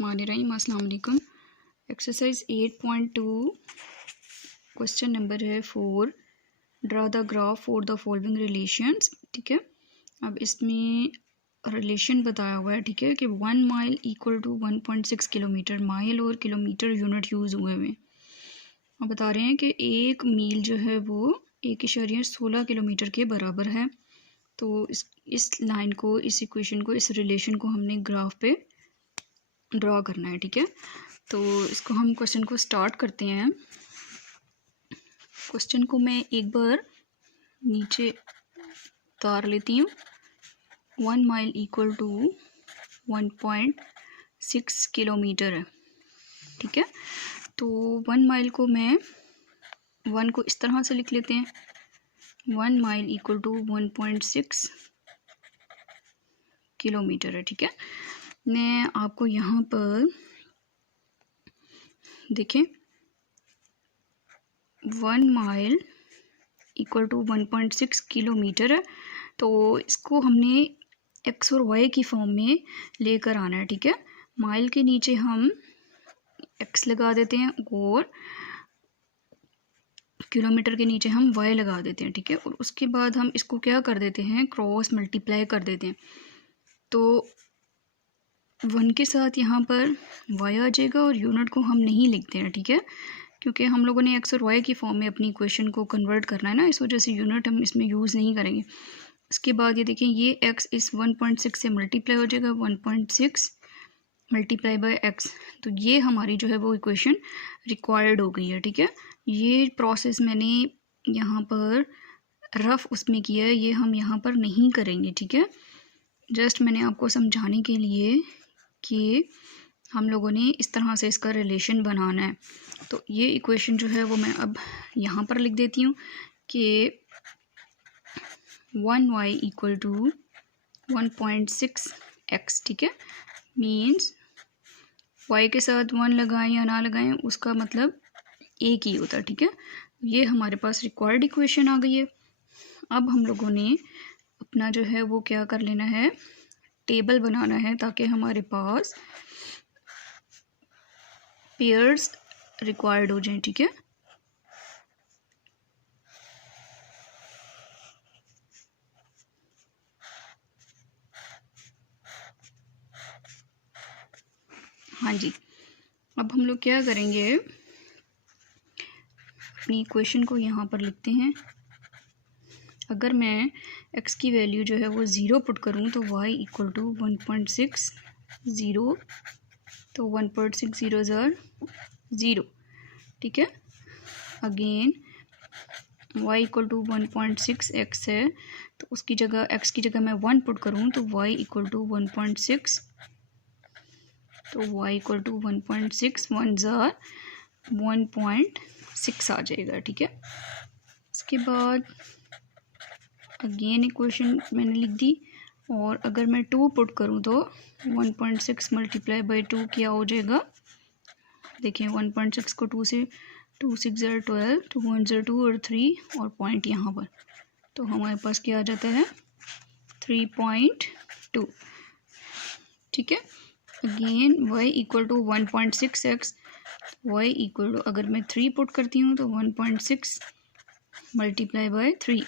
बिस्मिल्लाहिर्रहमानिर्रहीम। अस्सलाम वालेकुम। एक्सरसाइज 8.2 क्वेश्चन नंबर है 4। Draw the graph for the following relations. ठीक है, अब इसमें रिलेशन बताया हुआ है। ठीक है कि 1 mile equal to 1.6 kilometre. Mile और किलोमीटर यूनिट यूज़ हुए हुए। अब बता रहे हैं कि 1 मील जो है वो 1.16 किलोमीटर के बराबर है। तो इस लाइन को, इस इक्वेशन को, इस रिलेशन को हमने ग्राफ पे ड्रॉ करना है। ठीक है, तो इसको हम क्वेश्चन को स्टार्ट करते हैं। क्वेश्चन को मैं एक बार नीचे उतार लेती हूँ। 1 माइल इक्वल टू 1.6 किलोमीटर है। ठीक है, तो 1 माइल को मैं 1 को इस तरह से लिख लेते हैं। 1 माइल इक्वल टू 1.6 किलोमीटर है। ठीक है, मैं आपको यहाँ पर देखें 1 माइल इक्वल टू 1.6 किलोमीटर है, तो इसको हमने एक्स और वाई की फॉर्म में लेकर आना है। ठीक है, माइल के नीचे हम एक्स लगा देते हैं और किलोमीटर के नीचे हम वाई लगा देते हैं। ठीक है, और उसके बाद हम इसको क्या कर देते हैं, क्रॉस मल्टीप्लाई कर देते हैं। तो 1 के साथ यहाँ पर वाई आ जाएगा और यूनिट को हम नहीं लिखते हैं। ठीक है, क्योंकि हम लोगों ने एक्स और वाई की फॉर्म में अपनी इक्वेशन को कन्वर्ट करना है ना, इस वजह से यूनिट हम इसमें यूज़ नहीं करेंगे। इसके बाद ये देखें, ये एक्स इस 1.6 से मल्टीप्लाई हो जाएगा, 1.6 मल्टीप्लाई बाय एक्स। तो ये हमारी जो है वो इक्वेशन रिक्वायर्ड हो गई है। ठीक है, ये प्रोसेस मैंने यहाँ पर रफ उसमें किया है, ये हम यहाँ पर नहीं करेंगे। ठीक है, जस्ट मैंने आपको समझाने के लिए कि हम लोगों ने इस तरह से इसका रिलेशन बनाना है। तो ये इक्वेशन जो है वो मैं अब यहाँ पर लिख देती हूँ कि 1y इक्वल टू 1.6x। ठीक है, मीन्स y के साथ 1 लगाएं या ना लगाएं उसका मतलब एक ही होता है। ठीक है, ये हमारे पास रिक्वायर्ड इक्वेशन आ गई है। अब हम लोगों ने अपना जो है वो क्या कर लेना है, टेबल बनाना है, ताकि हमारे पास पेयर्स रिक्वायर्ड हो जाए। ठीक है, हाँ जी। अब हम लोग क्या करेंगे, अपनी इक्वेशन को यहाँ पर लिखते हैं। अगर मैं x की वैल्यू जो है वो 0 पुट करूँ तो y इक्वल टू 1.6 0, तो 1.6 0 ज़र 0। ठीक है, again y equal to 1.6 x है, तो उसकी जगह x की जगह मैं 1 पुट करूँ तो y इक्वल टू 1.6, तो y इक्वल टू 1.6 1 ज़र 1.6 आ जाएगा। ठीक है, इसके बाद अगेन इक्वेशन मैंने लिख दी, और अगर मैं 2 पुट करूँ तो 1.6 मल्टीप्लाई बाई 2 क्या हो जाएगा, देखिए 1.6 को 2 से 2 6 ज़र 12, 2 1 ज़र 2 और 3 और पॉइंट यहाँ पर, तो हमारे पास क्या आ जाता है 3.2। ठीक है, again y equal to 1.6x, y equal to अगर मैं 3 पुट करती हूँ तो 1.6 मल्टीप्लाई बाय 3।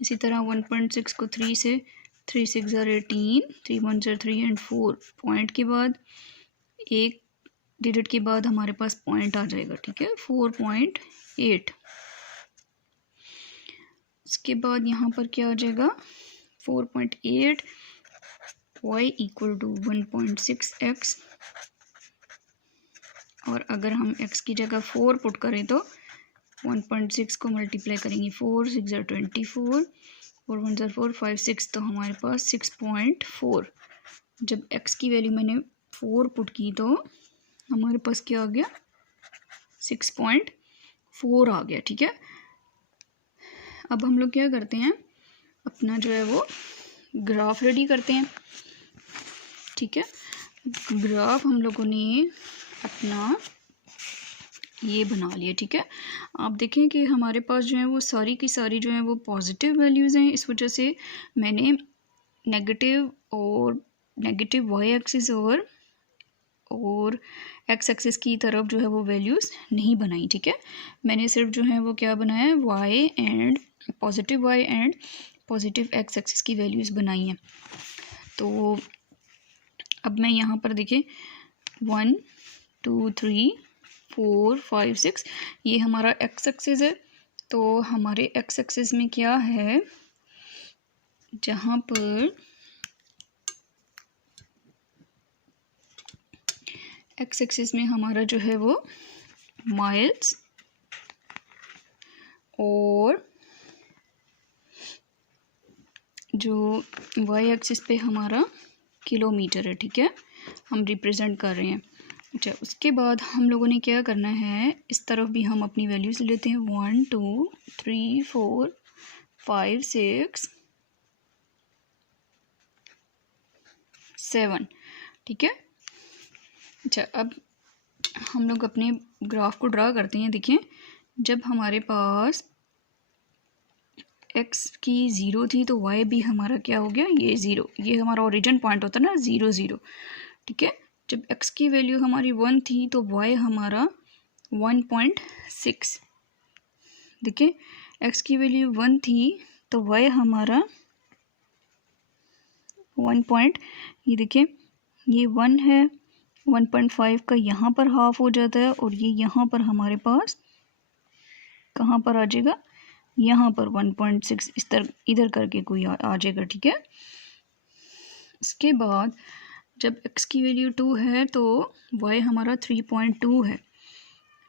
इसी तरह 1.6 को 3 से 3 6 ज़र 18, 3 1 ज़र 3 एंड 4, पॉइंट के बाद एक डिजिट के बाद हमारे पास पॉइंट आ जाएगा। ठीक है, 4.8। इसके बाद यहाँ पर क्या आ जाएगा 4.8, y इक्वल टू 1.6x, और अगर हम x की जगह 4 पुट करें तो 1.6 को मल्टीप्लाई करेंगे, 4 6 ज़र 24, 4 1 ज़र 4 5 6, तो हमारे पास 6.4। जब x की वैल्यू मैंने 4 पुट की तो हमारे पास क्या आ गया 6.4 आ गया। ठीक है, अब हम लोग क्या करते हैं, अपना जो है वो ग्राफ रेडी करते हैं। ठीक है, ग्राफ हम लोगों ने अपना ये बना लिया। ठीक है, आप देखें कि हमारे पास जो है वो सारी की सारी जो है वो पॉजिटिव वैल्यूज़ हैं, इस वजह से मैंने नेगेटिव वाई एक्सिस और और एक्स एक्सिस की तरफ जो है वो वैल्यूज़ नहीं बनाई, ठीक है। मैंने सिर्फ जो है वो क्या बनाया है, Y and positive X axis की वैल्यूज़ बनाई हैं। तो अब मैं यहाँ पर देखिए 1 2 3 4 5 6 ये हमारा एक्स एक्सिस है। तो हमारे एक्स एक्सिस में क्या है, जहाँ पर एक्स एक्सिस में हमारा जो है वो माइल्स और जो वाई एक्सिस पे हमारा किलोमीटर है, ठीक है, हम रिप्रेजेंट कर रहे हैं। अच्छा, उसके बाद हम लोगों ने क्या करना है, इस तरफ भी हम अपनी वैल्यूज़ लेते हैं 1 2 3 4 5 6 7, ठीक है। अच्छा, अब हम लोग अपने ग्राफ को ड्रा करते हैं। देखिए, जब हमारे पास एक्स की ज़ीरो थी तो वाई भी हमारा क्या हो गया, ये ज़ीरो, ये हमारा ओरिजिन पॉइंट होता है ना, 0 0, ठीक है। जब एक्स की वैल्यू हमारी 1 थी तो वाई हमारा 1.6, देखिए एक्स की वैल्यू 1 थी तो वाई हमारा 1. ये देखिए ये 1 है, 1.5 का यहाँ पर हाफ हो जाता है और ये यहाँ पर हमारे पास कहाँ पर आ जाएगा, यहाँ पर 1.6 इस तरह इधर करके कोई आ जाएगा, ठीक है। इसके बाद जब x की वैल्यू 2 है तो y हमारा 3.2 है।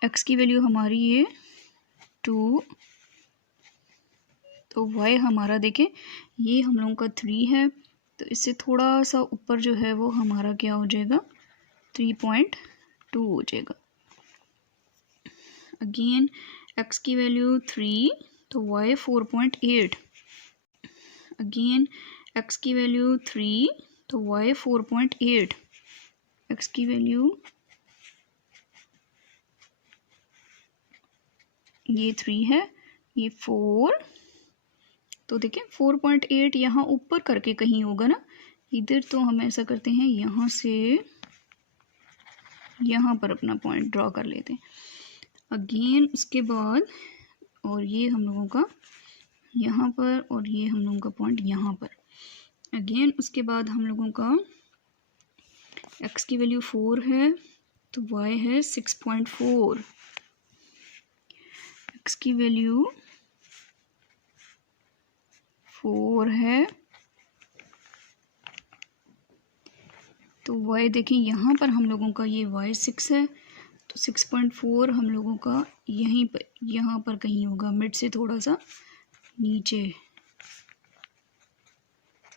x की वैल्यू हमारी ये 2, तो y हमारा देखें ये हम लोगों का 3 है, तो इससे थोड़ा सा ऊपर जो है वो हमारा क्या हो जाएगा, 3.2 हो जाएगा। अगेन x की वैल्यू 3 तो y 4.8, अगेन x की वैल्यू 3 तो y 4.8, x की वैल्यू ये 3 है, ये 4, तो देखें 4.8 यहाँ ऊपर करके कहीं होगा ना इधर, तो हम ऐसा करते हैं यहाँ से यहाँ पर अपना पॉइंट ड्रॉ कर लेते हैं। अगेन उसके बाद और ये हम लोगों का यहाँ पर और ये हम लोगों का पॉइंट यहाँ पर। अगेन उसके बाद हम लोगों का x की वैल्यू 4 है तो y है 6.4, x की वैल्यू 4 है तो y देखें यहाँ पर हम लोगों का ये y 6 है तो 6.4 हम लोगों का यहीं पर यहाँ पर कहीं होगा, मिड से थोड़ा सा नीचे।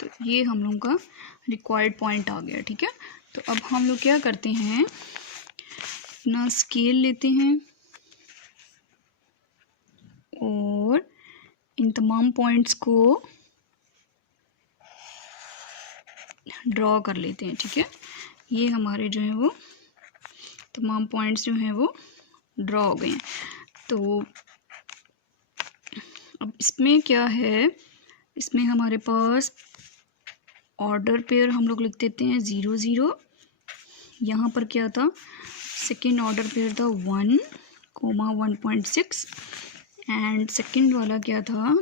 तो ये हम लोगों का रिक्वायर्ड पॉइंट आ गया, ठीक है। तो अब हम लोग क्या करते हैं, अपना स्केल लेते हैं और इन तमाम पॉइंट्स को ड्रॉ कर लेते हैं, ठीक है। ये हमारे जो है वो तमाम पॉइंट्स जो हैं वो ड्रॉ हो गए हैं। तो अब इसमें क्या है, इसमें हमारे पास ऑर्डर पेयर हम लोग लिख देते हैं 0 0, यहाँ पर क्या था, सेकेंड ऑर्डर पेयर था 1, 1.6 एंड सेकेंड वाला क्या था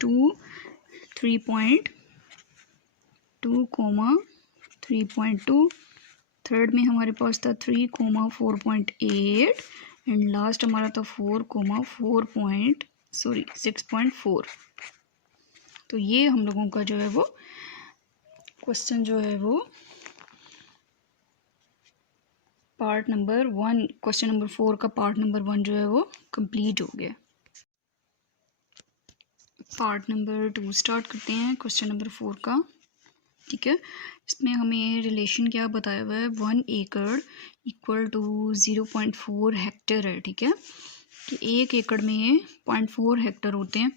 2, 3.2, 3.2, थर्ड में हमारे पास था 3, 4.8 एंड लास्ट हमारा था 6.4। तो ये हम लोगों का जो है वो क्वेश्चन जो है वो पार्ट नंबर 1, क्वेश्चन नंबर 4 का पार्ट नंबर 1 जो है वो कंप्लीट हो गया। पार्ट नंबर 2 स्टार्ट करते हैं क्वेश्चन नंबर 4 का, ठीक है। इसमें हमें रिलेशन क्या बताया हुआ है, 1 एकड़ इक्वल टू 0.4 हेक्टेयर है, ठीक है, कि 1 एकड़ में 0.4 हेक्टेयर होते हैं।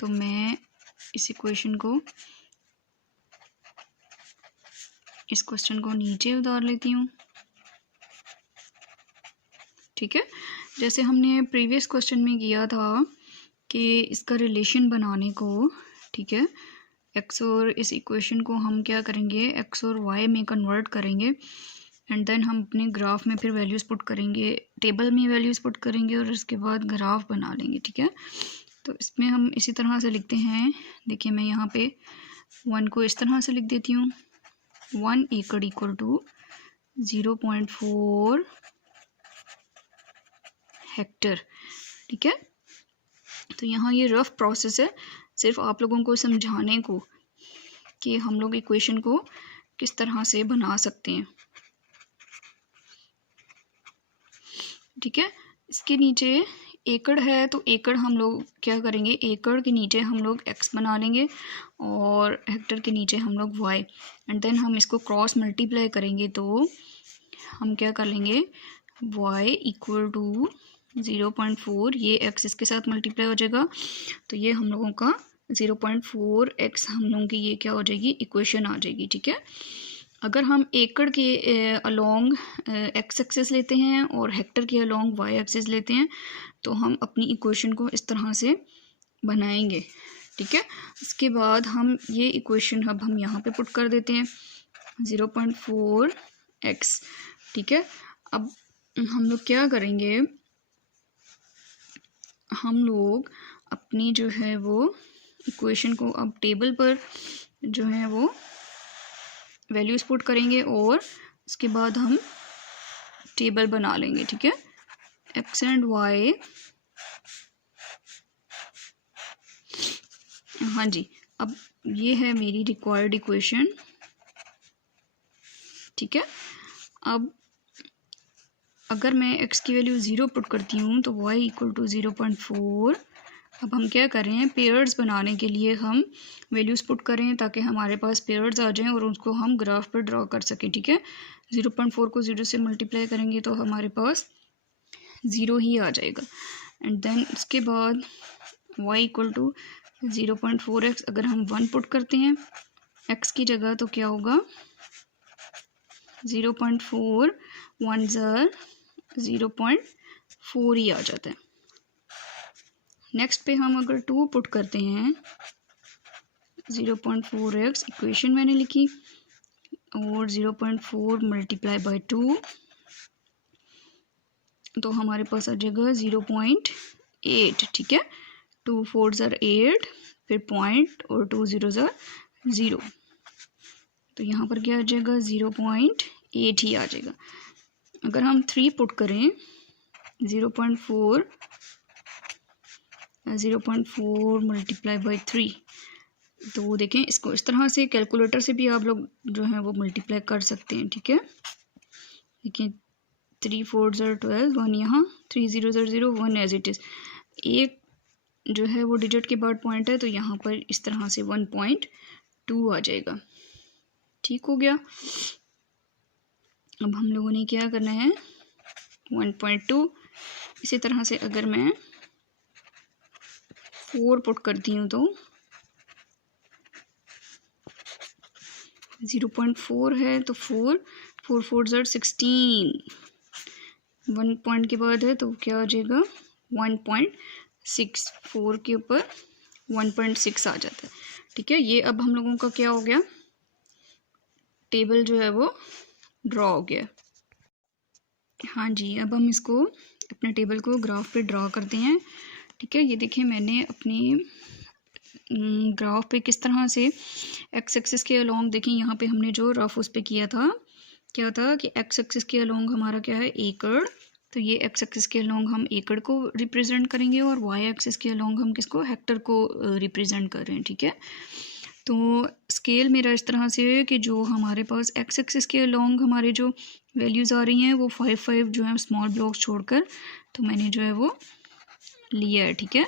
तो मैं इस इक्वेशन को, इस क्वेश्चन को नीचे उतार लेती हूँ, ठीक है। जैसे हमने प्रीवियस क्वेश्चन में किया था कि इसका रिलेशन बनाने को, ठीक है, एक्स और इस इक्वेशन को हम क्या करेंगे, एक्स और वाई में कन्वर्ट करेंगे एंड देन हम अपने ग्राफ में फिर वैल्यूज़ पुट करेंगे, टेबल में वैल्यूज़ पुट करेंगे और उसके बाद ग्राफ बना लेंगे, ठीक है। तो इसमें हम इसी तरह से लिखते हैं। देखिए मैं यहाँ पे 1 को इस तरह से लिख देती हूँ, 1 एकड़ इक्वल टू 0.4 हेक्टर, ठीक है। तो यहाँ ये रफ प्रोसेस है, सिर्फ आप लोगों को समझाने को कि हम लोग इक्वेशन को किस तरह से बना सकते हैं, ठीक है। इसके नीचे एकड़ है तो एकड़ हम लोग क्या करेंगे, एकड़ के नीचे हम लोग x बना लेंगे और हेक्टर के नीचे हम लोग y, एंड देन हम इसको क्रॉस मल्टीप्लाई करेंगे तो हम क्या कर लेंगे, y इक्वल टू 0.4, ये x इसके साथ मल्टीप्लाई हो जाएगा तो ये हम लोगों का 0.4x हम लोगों की ये क्या हो जाएगी, इक्वेशन आ जाएगी, ठीक है। अगर हम एकड़ के अलोंग x एक्सिस लेते हैं और हेक्टर के अलोंग y एक्सिस लेते हैं तो हम अपनी इक्वेशन को इस तरह से बनाएंगे, ठीक है। इसके बाद हम ये इक्वेशन अब हम यहाँ पे पुट कर देते हैं 0.4x, ठीक है। अब हम लोग क्या करेंगे, हम लोग अपनी जो है वो इक्वेशन को अब टेबल पर जो है वो वैल्यूज़ पुट करेंगे और उसके बाद हम टेबल बना लेंगे, ठीक है। एक्स एंड वाई, हाँ जी, अब ये है मेरी रिक्वायर्ड इक्वेशन, ठीक है। अब अगर मैं x की वैल्यू 0 पुट करती हूँ तो y इक्वल टू 0.4। अब हम क्या कर रहे हैं, पेयर्स बनाने के लिए हम वैल्यूज़ पुट करें ताकि हमारे पास पेयर्स आ जाएं और उसको हम ग्राफ पर ड्रॉ कर सकें, ठीक है। 0.4 को 0 से मल्टीप्लाई करेंगे तो हमारे पास 0 ही आ जाएगा, एंड देन उसके बाद y इक्वल टू 0.4x, अगर हम 1 पुट करते हैं x की जगह तो क्या होगा, 0.4 1 ज़र 0.4 ही आ जाता है। नेक्स्ट पे हम अगर 2 पुट करते हैं 0.4x, इक्वेशन मैंने लिखी, और 0.4 मल्टीप्लाई बाय 2 तो हमारे पास आ जाएगा 0.8, ठीक है। 2 4 ज़र 8, फिर पॉइंट और 2 0 ज़र 0, तो यहाँ पर क्या आ जाएगा, 0.8 ही आ जाएगा। अगर हम 3 पुट करें 0.4 मल्टीप्लाई बाई 3 तो देखें इसको इस तरह से कैलकुलेटर से भी आप लोग जो है वो मल्टीप्लाई कर सकते हैं, ठीक है। देखिए 3 4 ज़र 12, 1 यहाँ, 3 0 ज़र 0, 1 एज इट इज़, एक जो है वो डिजिट के बाद पॉइंट है तो यहाँ पर इस तरह से 1.2 आ जाएगा, ठीक हो गया। अब हम लोगों ने क्या करना है, 1.2, इसी तरह से अगर मैं 4 पुट करती हूँ तो 0.4 है तो 4 4 ज़र 16, 1 पॉइंट के बाद है तो क्या आ जाएगा 1.6, 4 के ऊपर 1.6 आ जाता है, ठीक है। ये अब हम लोगों का क्या हो गया, टेबल जो है वो ड्रॉ हो गया। हाँ जी, अब हम इसको अपने टेबल को ग्राफ पे ड्रॉ करते हैं, ठीक है। ये देखिए मैंने अपनी ग्राफ पे किस तरह से एक्स एक्सिस के अलोंग, देखें यहाँ पे हमने जो रफ उस पे किया था, क्या था कि एक्स एक्सिस के अलोंग हमारा क्या है, एकड़, तो ये एक्स एक्सिस के अलोंग हम एकड़ को रिप्रेजेंट करेंगे और वाई एक्सिस के अलोंग हम किसको, हेक्टर को रिप्रेजेंट कर रहे हैं, ठीक है। तो स्केल मेरा इस तरह से है कि जो हमारे पास एक्स एक्सिस के अलोंग हमारे जो वैल्यूज़ आ रही हैं वो 5 5 जो है स्मॉल ब्लॉक्स छोड़कर तो मैंने जो है वो लिया है, ठीक है।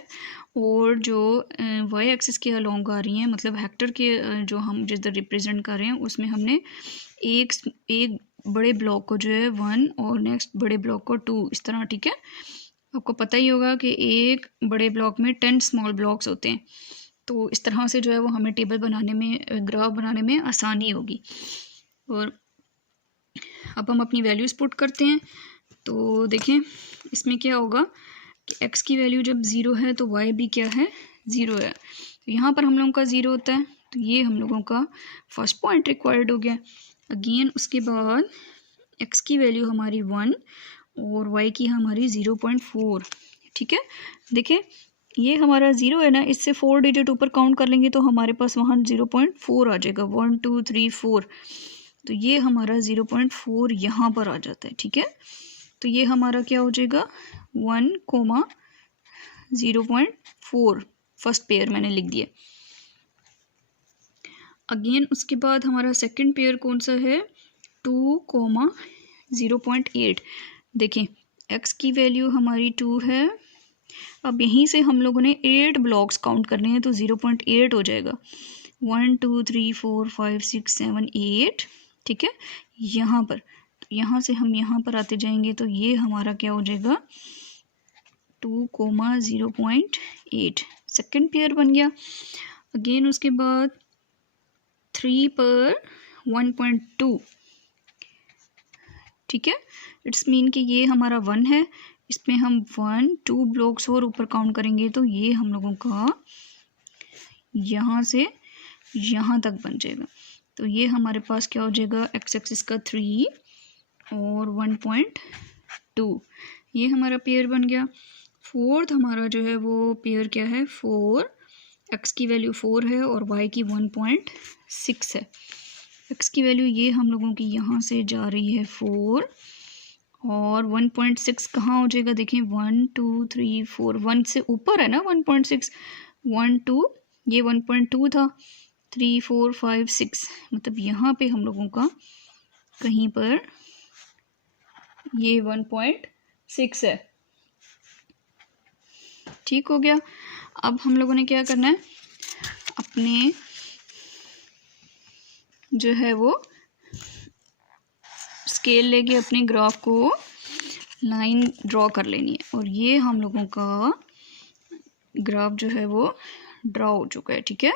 और जो वाई एक्सिस के अलोंग आ रही हैं, मतलब हेक्टर के जो हम जिधर रिप्रेजेंट कर रहे हैं उसमें हमने एक बड़े ब्लॉक को जो है 1 और नेक्स्ट बड़े ब्लॉक को 2, इस तरह, ठीक है। आपको पता ही होगा कि एक बड़े ब्लॉक में 10 स्मॉल ब्लॉक्स होते हैं, तो इस तरह से जो है वो हमें टेबल बनाने में, ग्राफ बनाने में आसानी होगी। और अब हम अपनी वैल्यूज़ पुट करते हैं तो देखें इसमें क्या होगा कि x की वैल्यू जब 0 है तो y भी क्या है, 0 है, तो यहाँ पर हम लोगों का 0 होता है, तो ये हम लोगों का फर्स्ट पॉइंट रिक्वायर्ड हो गया। अगेन उसके बाद x की वैल्यू हमारी 1 और y की हमारी 0.4। ठीक है, देखिए ये हमारा 0 है ना, इससे 4 डिजिट ऊपर काउंट कर लेंगे तो हमारे पास वहाँ 0.4 आ जाएगा, 1 2 3 4। तो ये हमारा 0.4 यहाँ पर आ जाता है। ठीक है, तो ये हमारा क्या हो जाएगा 1,0.4 फर्स्ट पेयर मैंने लिख दिया। अगेन उसके बाद हमारा सेकंड पेयर कौन सा है 2,0.8। देखें x की वैल्यू हमारी 2 है। अब यहीं से हम लोगों ने 8 ब्लॉक्स काउंट करने हैं तो 0.8 हो जाएगा, 1 2 3 4 5 6 7 8। ठीक है, यहाँ पर यहाँ से हम यहाँ पर आते जाएंगे तो ये हमारा क्या हो जाएगा 2,0.8 सेकेंड पेयर बन गया। अगेन उसके बाद 3 पर 1.2। ठीक है, इट्स मीन कि ये हमारा 1 है, इसमें हम 1 2 ब्लॉक्स और ऊपर काउंट करेंगे तो ये हम लोगों का यहाँ से यहाँ तक बन जाएगा। तो ये हमारे पास क्या हो जाएगा एक्स एक्सिस का 3 और 1.2, ये हमारा पेयर बन गया। फोर्थ हमारा जो है वो पेयर क्या है 4, एक्स की वैल्यू 4 है और वाई की 1.6 है। एक्स की वैल्यू ये हम लोगों की यहाँ से जा रही है 4 और 1.6 कहाँ हो जाएगा, देखें 1 2 3 4, 1 से ऊपर है ना 1.6, 1 2 ये 1.2 था, 3 4 5 6, मतलब यहाँ पे हम लोगों का कहीं पर ये 1.6 है। ठीक हो गया। अब हम लोगों ने क्या करना है, अपने जो है वो स्केल लेके अपने ग्राफ को लाइन ड्रॉ कर लेनी है और ये हम लोगों का ग्राफ जो है वो ड्रॉ हो चुका है। ठीक है,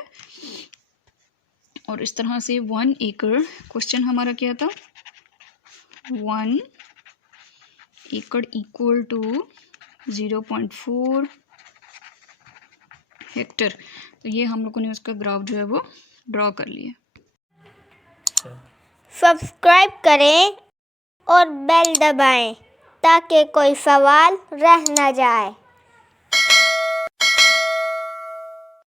और इस तरह से 1 एकड़, क्वेश्चन हमारा क्या था 1 एकड़ इक्वल टू 0.4 हेक्टर। तो ये हम लोगों ने उसका ग्राफ जो है वो ड्रॉ कर लिया। सब्सक्राइब करें और बेल दबाएं ताकि कोई सवाल रह न जाए।